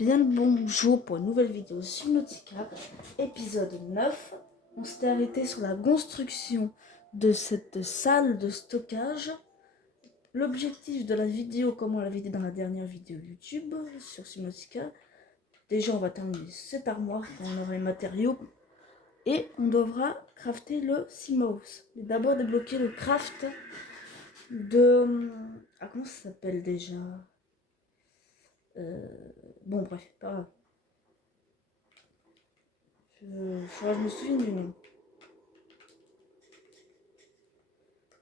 bien le bonjour pour une nouvelle vidéo Subnautica, épisode 9. On s'était arrêté sur la construction de cette salle de stockage. L'objectif de la vidéo, comme on l'avait dit dans la dernière vidéo YouTube sur Subnautica, déjà on va terminer cette armoire, on aura les matériaux et on devra crafter le Seamouse. Mais d'abord débloquer le craft de... Ah, comment ça s'appelle déjà? Bon bref, pas grave. Je me souviens du nom.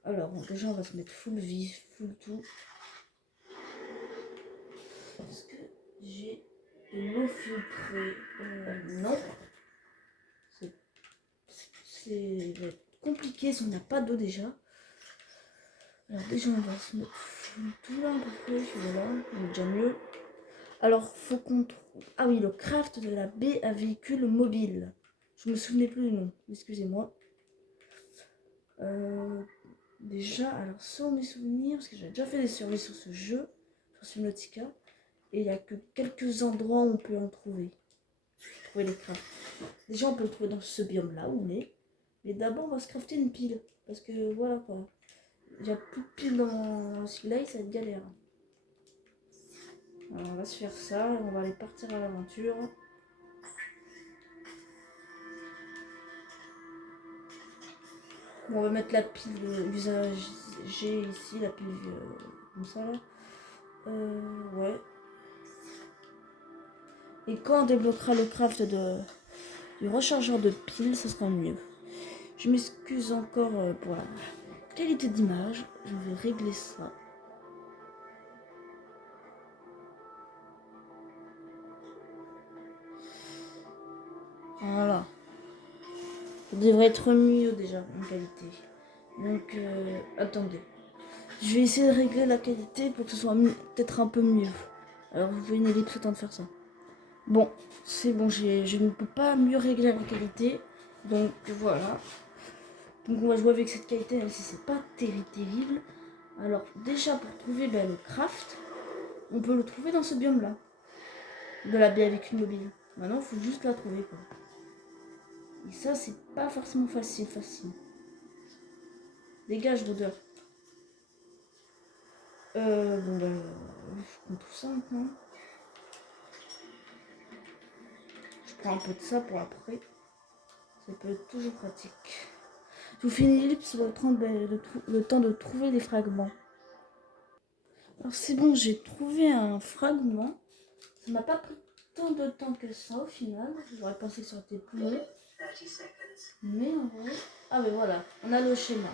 Alors, bon, déjà, on va se mettre full vif, full tout. Est-ce que j'ai de l'eau filtrée? Non. C'est compliqué si on n'a pas d'eau déjà. Alors, déjà, on va se mettre full tout là, à peu près. Voilà, on est déjà mieux. Alors, faut qu'on trouve... Ah oui, le craft de la baie à véhicule mobile. Je me souvenais plus du nom, excusez-moi. Déjà, alors sans mes souvenirs, parce que j'ai déjà fait des surveys sur ce jeu, sur Subnautica, et il n'y a que quelques endroits où on peut en trouver. Trouver les crafts. Déjà, on peut le trouver dans ce biome-là où on est, mais d'abord, on va se crafter une pile, parce que voilà quoi. Il n'y a plus de pile dans ce là, ça va être galère. Alors, on va se faire ça, et on va aller partir à l'aventure. Bon, on va mettre la pile usage G ici, la pile comme ça là. Ouais. Et quand on débloquera le craft du rechargeur de piles, ça sera mieux. Je m'excuse encore pour la qualité d'image. Je vais régler ça. Voilà. Ça devrait être mieux déjà en qualité. Donc, attendez. Je vais essayer de régler la qualité pour que ce soit peut-être un peu mieux. Alors, vous voyez une ellipse, le temps de faire ça. Bon, c'est bon, je ne peux pas mieux régler la qualité. Donc, voilà. Donc, on va jouer avec cette qualité, même si c'est pas terrible. Alors, déjà, pour trouver le craft, on peut le trouver dans ce biome-là. De la baie avec une mobile. Maintenant, il faut juste la trouver, quoi. Et ça, c'est pas forcément facile. Dégage l'odeur. Bon, je prends tout ça maintenant. Je prends un peu de ça pour après. Ça peut être toujours pratique. Je vous fais une ellipse pour prendre le temps de trouver les fragments. Alors, c'est bon, j'ai trouvé un fragment. Ça m'a pas pris tant de temps que ça au final. J'aurais pensé que ça aurait été plus long. Mais en vrai... Ah mais voilà, on a le schéma.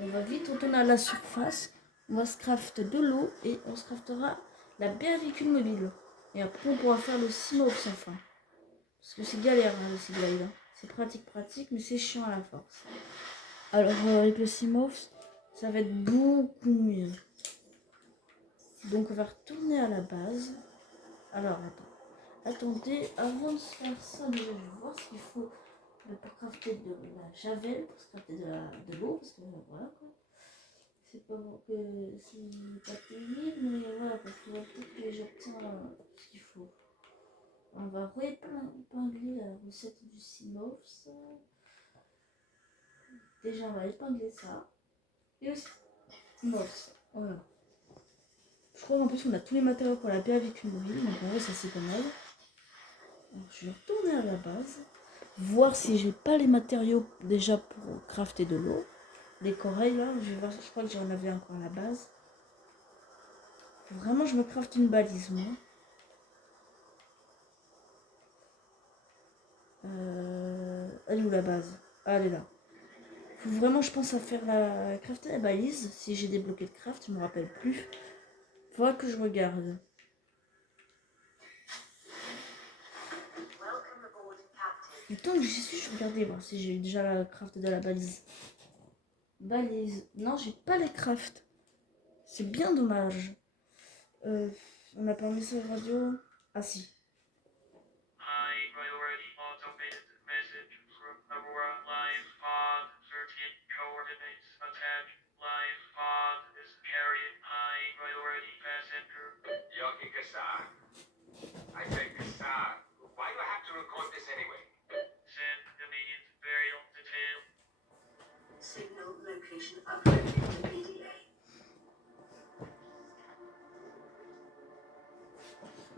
On va vite retourner à la surface. On va se crafter de l'eau et on se craftera la baie à véhicule mobile. Et après on pourra faire le Seamouse sans fin. Parce que c'est galère le Seaglide. Hein. C'est pratique, mais c'est chiant à la force. Alors avec le Seamouse, ça va être beaucoup mieux. Donc on va retourner à la base. Alors attendez, avant de se faire ça, déjà je vais voir ce qu'il faut pour crafter de la javel, pour se crafter de l'eau, parce que voilà quoi. C'est pas que c'est pas terrible, mais voilà, parce que peut-être que j'obtiens ce qu'il faut. On va réépingler la recette du Seamouse. Déjà, on va épingler ça. Et aussi, Seamouse. Voilà. Je crois qu'en plus, on a tous les matériaux pour la baie avec une mobile, donc en vrai, ça c'est pas mal. Alors, je vais retourner à la base, voir si j'ai pas les matériaux déjà pour crafter de l'eau. Les corails là, je crois que j'en avais encore à la base. Faut vraiment je me crafte une balise moi. Elle est où la base? Ah, elle est là. Faut vraiment je pense à faire crafter la balise. Si j'ai débloqué le craft, je me rappelle plus. Faudra que je regarde. Du temps que j'y suis, je regardais voir si j'ai déjà la craft de la balise. Balise. Non, j'ai pas les crafts. C'est bien dommage. On n'a pas un message radio. Ah si.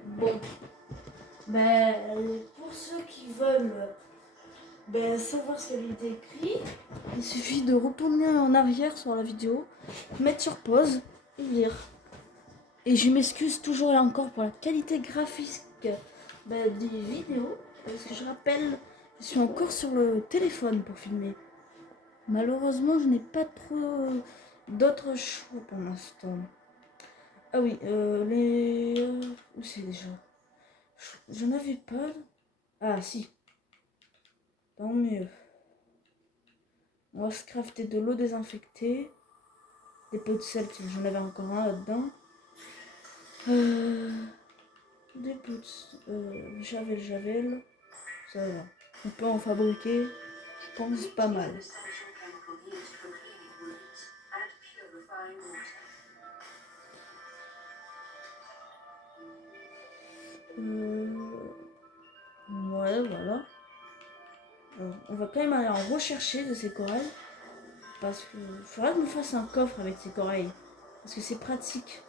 Bon, ben, pour ceux qui veulent savoir ce qu'il a été écrit, il suffit de retourner en arrière sur la vidéo, mettre sur pause et lire. Et je m'excuse toujours et encore pour la qualité graphique des vidéos, parce que je rappelle, je suis encore sur le téléphone pour filmer. Malheureusement, je n'ai pas trop d'autres choix pour l'instant. Ah oui, où c'est déjà? J'en avais pas. Ah si, tant mieux. On va se crafter de l'eau désinfectée. Des pots de sel, j'en avais encore un là-dedans. Des pots de javel. Ça va. On peut en fabriquer, je pense, pas mal. Ouais, voilà. Alors, on va quand même aller en rechercher de ces corails. Parce que faudra que je me fasse un coffre avec ces corails. Parce que c'est pratique.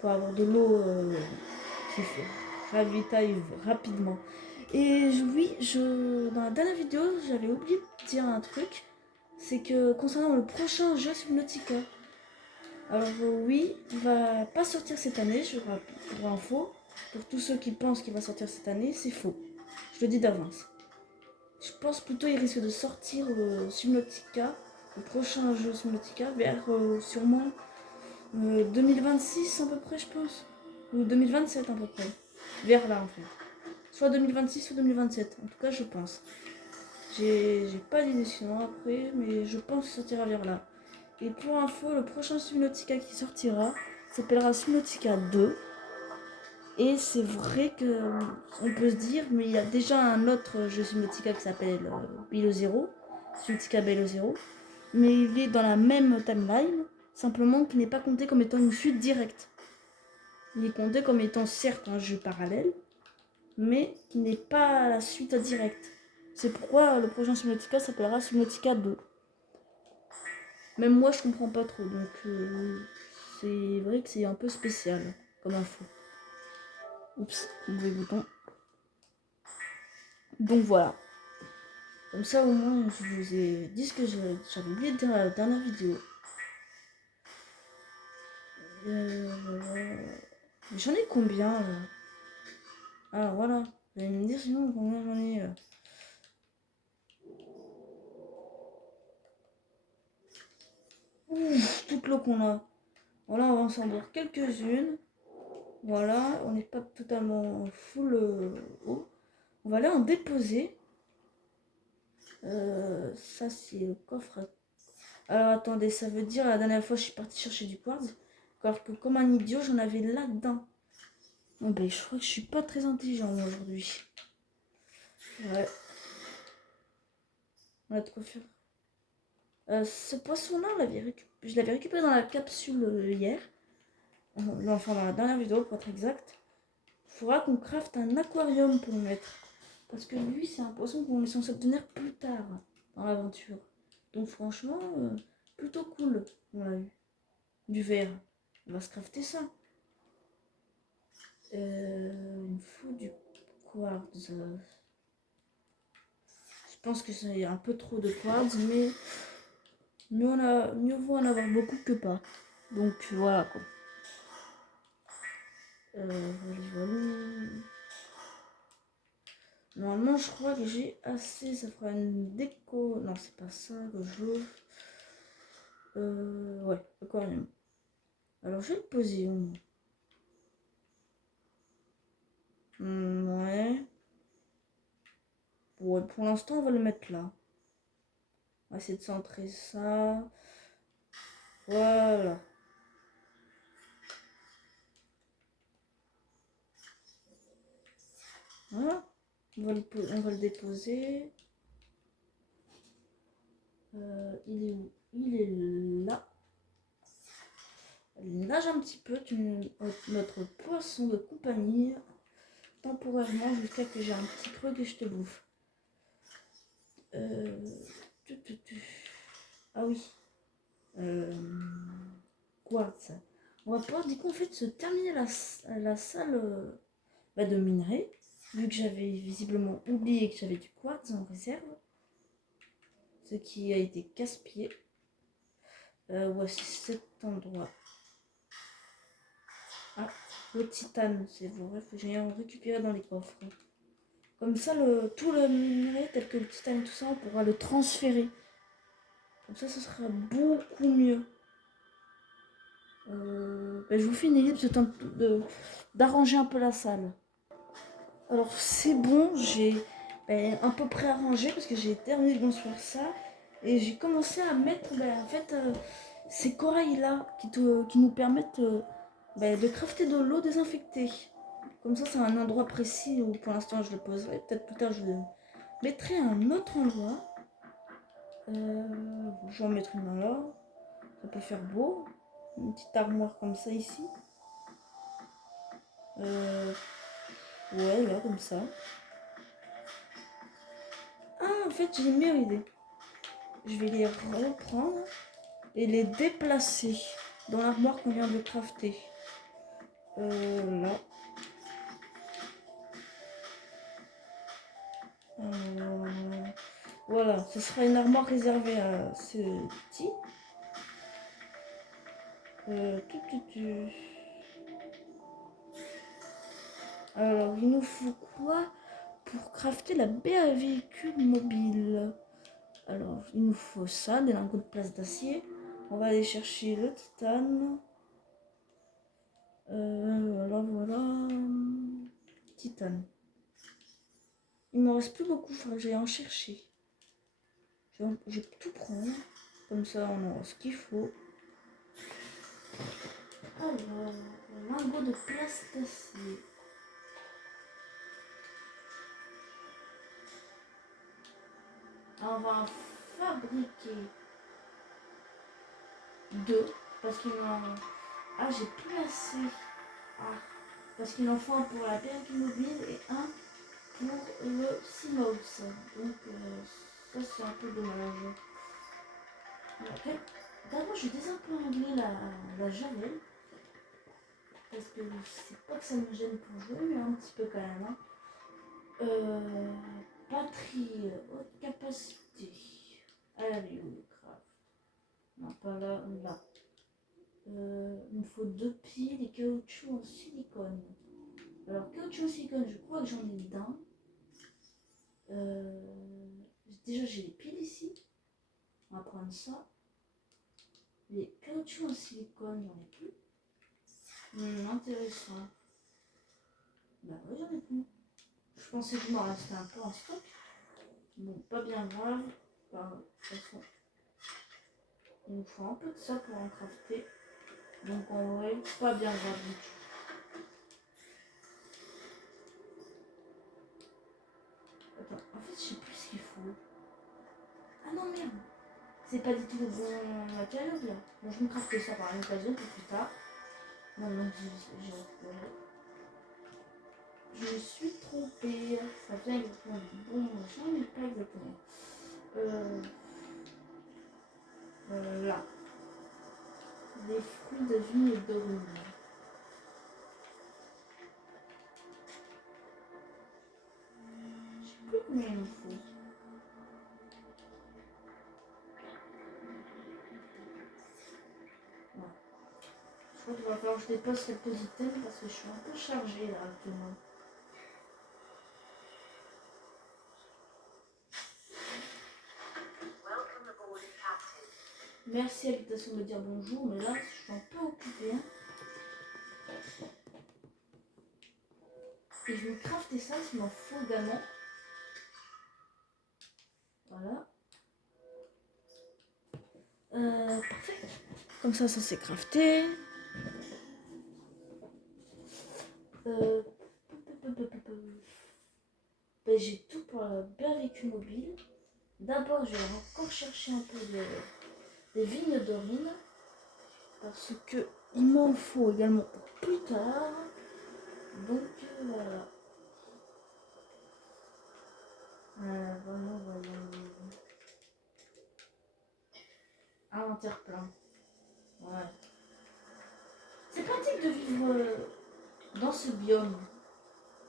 Pour avoir de l'eau qui ravitaille rapidement. Et oui, dans la dernière vidéo, j'avais oublié de dire un truc. C'est que concernant le prochain jeu Subnautica. Alors oui, il va pas sortir cette année, pour info. Pour tous ceux qui pensent qu'il va sortir cette année, c'est faux. Je le dis d'avance. Je pense plutôt qu'il risque de sortir Subnautica, le prochain jeu Subnautica, vers sûrement 2026 à peu près, je pense. Ou 2027 à peu près. Vers là en fait. Soit 2026 soit 2027. En tout cas, je pense. J'ai pas d'idée sinon après, mais je pense qu'il sortira vers là. Et pour info, le prochain Subnautica qui sortira s'appellera Subnautica 2. Et c'est vrai que on peut se dire, mais il y a déjà un autre jeu Subnautica qui s'appelle Below Zero, Subnautica Below Zero, mais il est dans la même timeline, simplement qu'il n'est pas compté comme étant une suite directe. Il est compté comme étant certes un jeu parallèle, mais qui n'est pas la suite directe. C'est pourquoi le prochain Subnautica s'appellera Subnautica 2. Même moi je comprends pas trop, donc c'est vrai que c'est un peu spécial comme info. Oups, mauvais bouton. Donc voilà. Comme ça au moins je vous ai dit ce que j'avais oublié de dire à la dernière vidéo. J'en ai combien là? Ah voilà. Vous allez me dire sinon combien j'en ai. Ouf, toute l'eau qu'on a. Voilà, on va en s'en boire quelques-unes. Voilà, on n'est pas totalement full eau. On va aller en déposer. Ça c'est le coffre. Alors attendez, ça veut dire la dernière fois je suis partie chercher du quartz. Alors que comme un idiot j'en avais là-dedans. Oh, ben, je crois que je suis pas très intelligent aujourd'hui. Ouais. On a de quoi faire. Ce poisson-là, je l'avais récupéré dans la capsule hier. Enfin, dans la dernière vidéo, pour être exact. Il faudra qu'on crafte un aquarium pour le mettre. Parce que lui, c'est un poisson qu'on est censé obtenir plus tard dans l'aventure. Donc franchement, plutôt cool. On a eu. Du verre. On va se crafter ça. Il me faut du quartz. Je pense que c'est un peu trop de quartz, mais mieux vaut en avoir beaucoup que pas. Donc voilà quoi. Voilà. Normalement, je crois que j'ai assez. Ça fera une déco. Non, c'est pas ça que je veux. Ouais, aquarium. Alors, je vais le poser où? Ouais. Ouais, pour l'instant, on va le mettre là. On va essayer de centrer ça. Voilà. Voilà. On va le déposer. Il est où? Il est là. Il nage un petit peu, notre poisson de compagnie, temporairement jusqu'à que j'ai un petit creux que je te bouffe. Ah oui. quartz. On va pouvoir du coup en fait se terminer la salle de minerai, vu que j'avais visiblement oublié que j'avais du quartz en réserve, ce qui a été casse-pied. Voici cet endroit. Ah, le titane, c'est vrai, faut que j'aille en récupérer dans les coffres. Comme ça, tout le minerai, tel que le titane et tout ça, on pourra le transférer. Comme ça, ce sera beaucoup mieux. Je vous fais une ellipse de temps d'arranger un peu la salle. Alors c'est bon, j'ai à peu près arrangé parce que j'ai terminé de construire ça. Et j'ai commencé à mettre en fait ces corails là qui nous permettent de crafter de l'eau désinfectée. Comme ça c'est un endroit précis où pour l'instant je le poserai. Peut-être plus tard je le mettrai à un autre endroit. Je vais en mettre une là. Ça peut faire beau. Une petite armoire comme ça ici. Ouais, là, comme ça. Ah, en fait, j'ai une meilleure idée. Je vais les reprendre et les déplacer dans l'armoire qu'on vient de crafter. Là. Voilà, ce sera une armoire réservée à ce petit. Alors, il nous faut quoi pour crafter la baie à véhicule mobile? Alors, il nous faut ça, des lingots de place d'acier. On va aller chercher le titane. Voilà. Titane. Il me reste plus beaucoup, je vais en chercher. Je vais tout prendre. Comme ça, on aura ce qu'il faut. Alors, lingot de place d'acier. On va en fabriquer 2 parce qu'il en... Ah, j'ai plus assez. Ah, parce qu'il en faut un pour la berge mobile et un pour le Simox. Donc, ça, c'est un peu dommage. Okay. D'abord, je vais désengler la javel. Parce que c'est pas que ça me gêne pour jouer, mais un petit peu quand même. Hein. Batterie, haute capacité. Allez, où le craft? Non, pas là, là. Il me faut 2 piles et caoutchouc en silicone. Alors, caoutchouc en silicone, je crois que j'en ai d'un. Déjà, j'ai les piles ici. On va prendre ça. Les caoutchoucs en silicone, j'en ai plus. Intéressant. Bah oui, j'en ai plus. Je pensais que m'en restait un peu en stock. Bon, pas bien grave. Enfin, de toute façon, il nous faut un peu de ça pour en crafter. Donc en vrai, pas bien grave du tout. Attends, en fait, je sais plus ce qu'il faut. Ah non, merde. C'est pas du tout le bon matériau là. Bon, je me crafte ça par l'occasion pour plus tard. Maintenant que j'ai récupéré. Je me suis trompée. Ça vient exactement du bon machin, mais pas exactement. Là. Des fruits de vigne d'orine. Je sais plus combien il en faut. Ouais. Je crois qu'il va falloir que je dépose quelques items parce que je suis un peu chargée là actuellement. Merci Habitation de me dire bonjour, mais là je suis un peu occupée. Hein. Et je vais crafter ça, il m'en faut également. Voilà. Parfait. Comme ça c'est crafté. J'ai tout pour la barbecue mobile. D'abord, je vais encore chercher un peu des vignes d'orine. Parce que il m'en faut également pour plus tard. Donc voilà. Voyons. Inventaire plein. de vivre dans ce biome.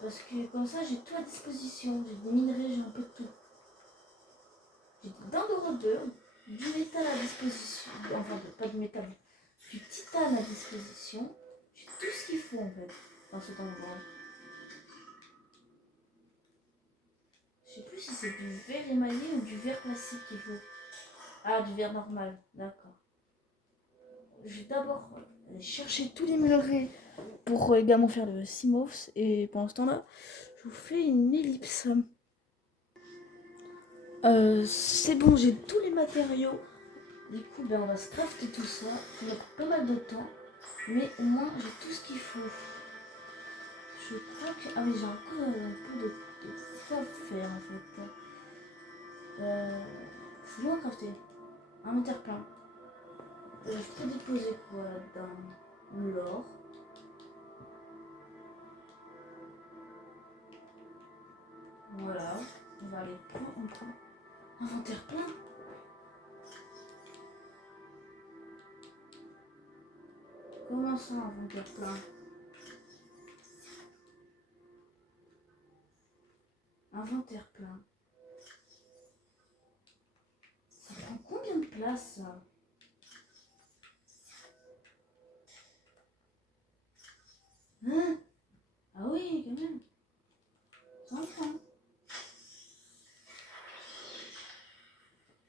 Parce que comme ça, j'ai tout à disposition. J'ai des minerais, j'ai un peu de tout. J'ai des dents de rôdeur, du métal à disposition. Enfin, pas de métal, du titane à disposition. J'ai tout ce qu'il faut en fait dans cet endroit. Je sais plus si c'est du verre émaillé ou du verre classique qu'il faut. Ah, du verre normal, d'accord. Je vais d'abord aller chercher tous les minerais pour également faire le Simos. Et pendant ce temps-là, je vous fais une ellipse. C'est bon, j'ai tous les matériaux. Du coup, ben, on va se crafter tout ça. Ça va prendre pas mal de temps. Mais au moins, j'ai tout ce qu'il faut. Je crois que... Ah oui, j'ai encore un peu de quoi faire en fait. C'est bon à crafter. Inventaire plein. Je peux déposer quoi dans l'or. Voilà. On va aller prendre. On prend inventaire plein. Comment ça, inventaire plein? Inventaire plein. Ça prend combien de place ça? Hein? Ah oui, quand même. Ça en prend.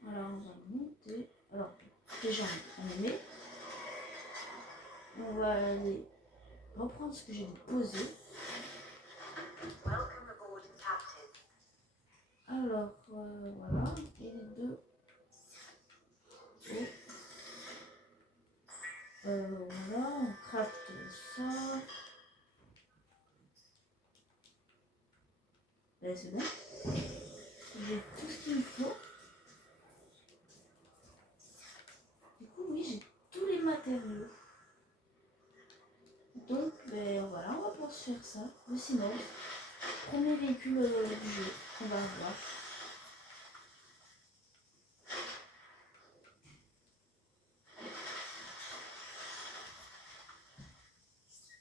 Alors, on va monter. Alors, déjà, on met. On va aller reprendre ce que j'ai déposé. Alors, voilà. Et les deux. Voilà, on crafte ça. Ben, c'est bon. J'ai tout ce qu'il me faut. Du coup, oui, j'ai tous les matériaux. Donc, ben voilà, on va pouvoir se faire ça. Le Simos. Premier véhicule du jeu qu'on va avoir.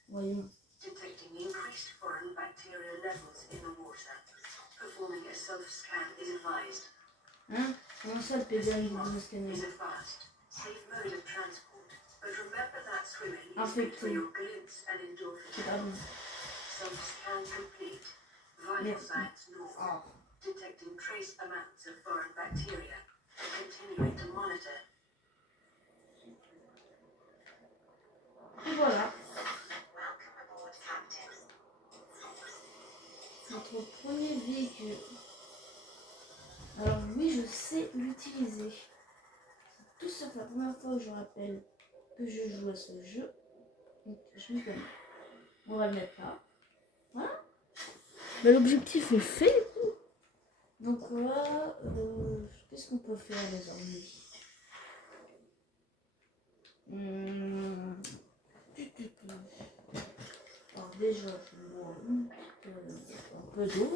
Voyons. Detecting increased foreign bacterial levels in the water. Performing a self-scan is advised. Hein? Comment ça, le PBA, il est scanner? Is a fast, safe mode of transport. But remember that swimming is Infecté. good for your glutes and endorphins. Self-scan complete. Vital signs normal. Oh. Detecting trace amounts of foreign bacteria. Continuing to monitor. Et voilà. Welcome aboard, Captain. Notre premier véhicule. Alors oui, je sais l'utiliser. C'est tout sauf la première fois que je rappelle que je joue à ce jeu. Donc je m'y connais. On va le mettre là. Voilà. Ben, l'objectif est fait. Donc là, qu'est-ce qu'on peut faire désormais? Alors déjà, je vais boire un peu d'eau.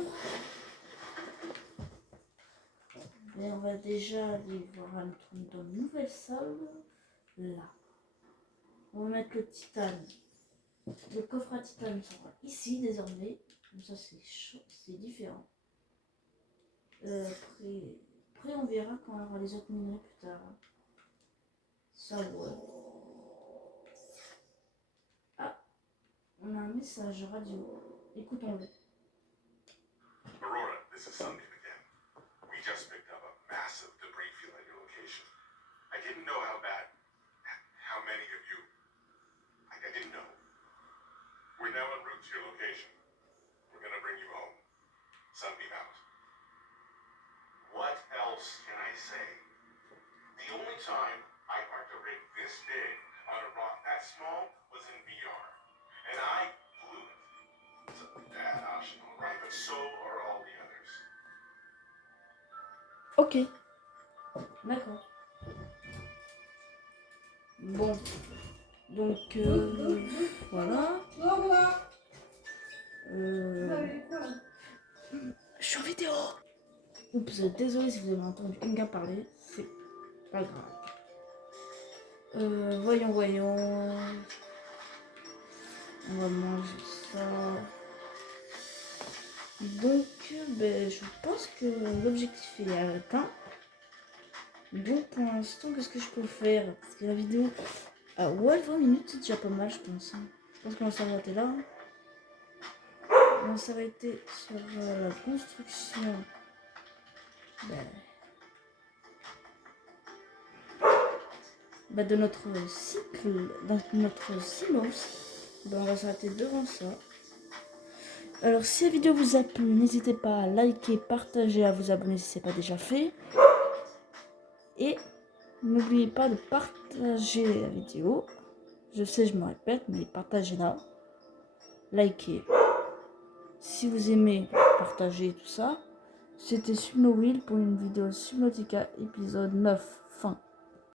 Et on va déjà aller voir notre nouvelle salle. Là. On va mettre le titane. Le coffre à titane sera ici désormais. Comme ça c'est chaud, c'est différent. Après on verra quand on aura les autres minerais plus tard. Ça ouais. Ah, on a un message radio. Écoutons-le. Aurora, this is Sunbeam again. We just picked up a massive debris field at your location. I didn't know how many of you. I didn't know. We're now en route to your location. We're gonna bring you home. Sunbeam out. What else can I say? The only time I parked a rig this big on a rock that small was in VR. And I blew it. It's a bad option, alright, but so are all the others. Ok. D'accord. Bon. Donc, voilà. Je suis en vidéo. Oups, désolé si vous avez entendu une gars parler. C'est pas grave. Voyons. On va manger ça. Donc, je pense que l'objectif est atteint. Donc, pour l'instant, qu'est-ce que je peux faire? Parce que la vidéo... Ah ouais, 20 minutes, c'est déjà pas mal, je pense. Je pense qu'on va s'arrêter là. On va s'arrêter sur la construction de notre cycle, dans notre silence. On va s'arrêter devant ça. Alors, si la vidéo vous a plu, n'hésitez pas à liker, partager, à vous abonner si ce n'est pas déjà fait. Et n'oubliez pas de partager la vidéo. Je sais, je me répète, mais partagez-la. Likez. Si vous aimez partager tout ça, c'était Subnautica pour une vidéo Subnautica épisode 9 fin.